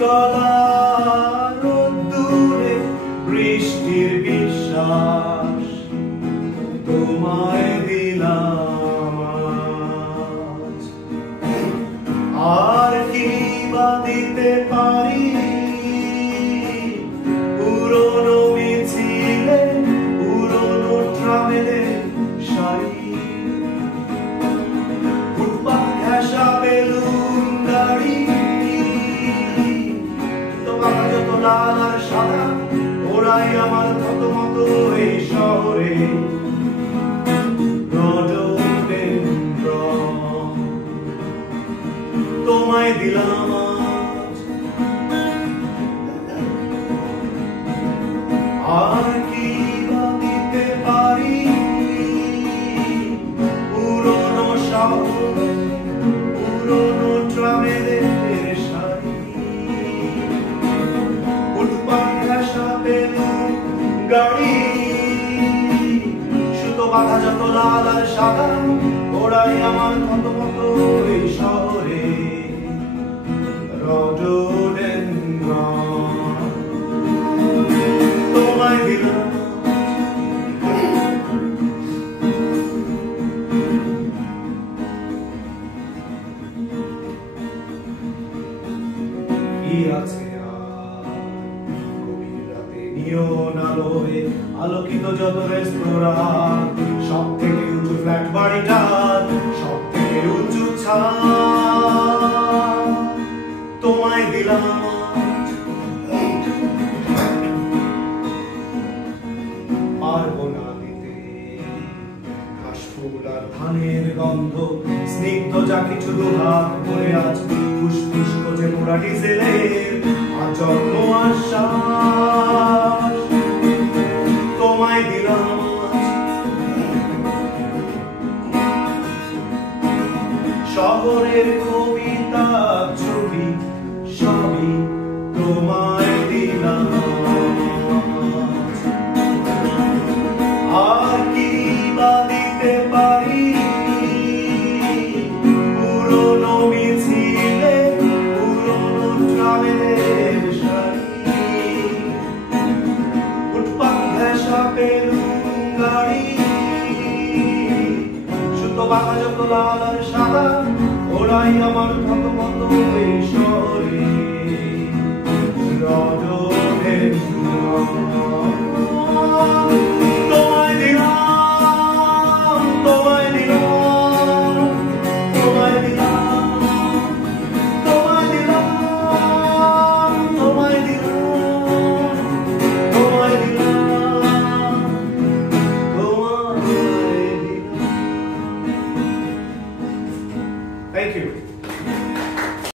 গলা রোদ্দুরে বৃষ্টির বিশ্বাস তোমায় দিলাম আজ। আর কি বা দিতে পারি পুরনো মিছিলে পুরনো ট্রামেলে শাড়ি, ফুটপাত ঘেঁষা বেলুন গাড়ি, তোমার যত লাল আর সাদা ওরাই আমার কত মতো এই শহরে। তোমায় দিলাম আজ। আর কি বা দিতে পারি পুরনো শহর পুরনো ট্রামেলের শাড়ি, ফুটপাত ঘেঁষা বেলুন গাড়ি, সুতো বাঁধা যত লাল আর সাদা ওরাই আমার কত মতো এই শহরে। তোমায় দিলাম কি আছে গভীর রাতে নিয়ন আলোয় আলোকিত যত রেস্তোরাঁ, সব থেকে উঁচু ফ্ল্যাট বাড়িটা, সব থেকে উঁচু ছাদ, তোমায় দিলাম পারবো না দিতে ঘাস ফুল আর ধানের গন্ধ, স্নিগ্ধ যা কিছু হাত করে আজ ফুসফুস খোঁজে পোড়া ডিজেলের আজন্ম আশ্বাস, তোমায় দিলাম শহরের কবিতা ছবি সবই তোমায় দিলাম। আর কি বা দিতে পারি পুরনো মিছিলে পুরনো ট্রামেলের শাড়ি, ফুটপাত ঘেঁষা বেলুন গাড়ি, সুতো বাঁধা যত লাল আর সাদা ওরাই আমার কত মতো এই শহরে।